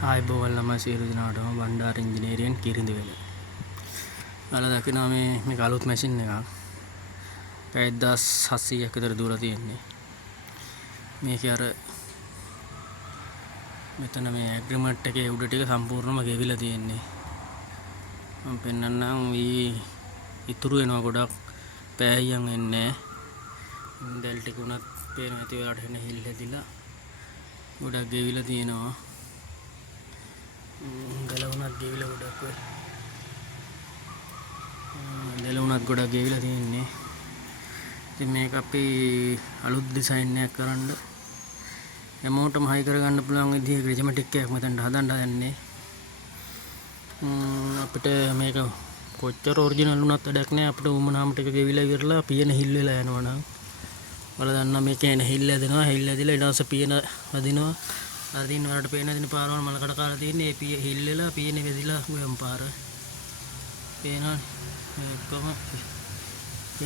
ආයිබෝවන් ළමයි සියලු දෙනාටම බණ්ඩාර ඉංජිනේරියෙන් කිරිඳිවැල. ඔයාලා දකිනවා මේක අලුත් මැෂින් එකක්. පැය 1700ක් විතර දුර තියෙන්නේ. මේකේ අර මෙතන මේ ඇග්‍රීමන්ට් එකේ උඩ ටික සම්පූර්ණයෙන්ම ගෙවිලා තියෙන්නේ. මම පෙන්නන්නම් ඉතුරු වෙනවා ගොඩක් පෑයියන් එන්නේ. දැල් ටික උනත් පේන ඇති ඔයාලට එන්න හිල් හැදිලා. ගොඩක් ගෙවිලා තියෙනවා. දැලුණත් ගෙවිලා ගොඩක් වෙයි. දැලුණත් ගොඩක් ගෙවිලා තියෙන්නේ. ඉතින් මේක අපි අලුත් ඩිසයින් එකක් කරන්න හැමෝටම හයි කරගන්න පුළුවන් විදිහේ රිජමැටික් එකක් මෙතනට හදන්න හදන්නේ. අපිට මේක කොච්චර ඔරිජිනල් වුණත් වැඩක් නෑ. අපිට උමනාම ටික ගෙවිලා ඉවරලා පියන හිල් වෙලා යනවා නම් ඔයාලා දන්නා මේකේ එන හිල් හැදෙනවා. හිල් හැදිලා ඊට පස්සේ පියන වදිනවා. අර දින වලට පේන දින පාරවල් මලකට කාලා තියෙන්නේ. ඒ හිල් වෙලා පියනේ වැදිලා ගොයම් පාර. පේනවා මේකම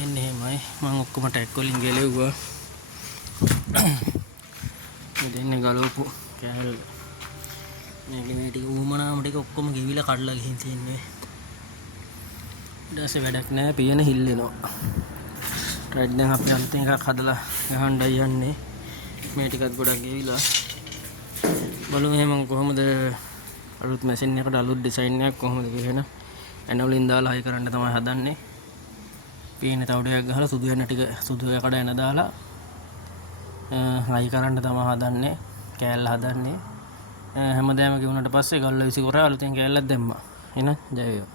එන්නේ එහෙමයි. මම ඔක්කොම ටැග් වලින් ගෙලෙව්වා. දෙන්නේ ගලවපු කෑල්ල. මේකේ මේ ටික උමනාම ටික ඔක්කොම ගෙවිලා කඩලා ගිහින් තියෙන්නේ. ඊට පස්සේ වැඩක් නැහැ. පියන හිල් වෙනවා. රයිට් දැන් අපි අලුතෙන් එකක් හදලා ගහන්නයි යන්නේ. මේ ටිකත් ගොඩක් ගෙවිලා බලමු එහෙනම් කොහොමද අලුත් මැෂින් එකකට අලුත් ඩිසයින් එකක් කොහොමද කියලා ඇනවලින් දාලා හයි කරන්න තමයි හදන්නේ. පීනේ තවුඩයක් ගහලා සුදු වෙන ටික සුදු යකඩ එන දාලා හයි කරන්න තමයි හදන්නේ. කෑල්ල හදන්නේ. හැමදාම ගෙවුනට පස්සේ ගල්ල විසි කරා අලුතෙන් කෑල්ලක් දැම්මා. එහෙනම් ජය වේවා.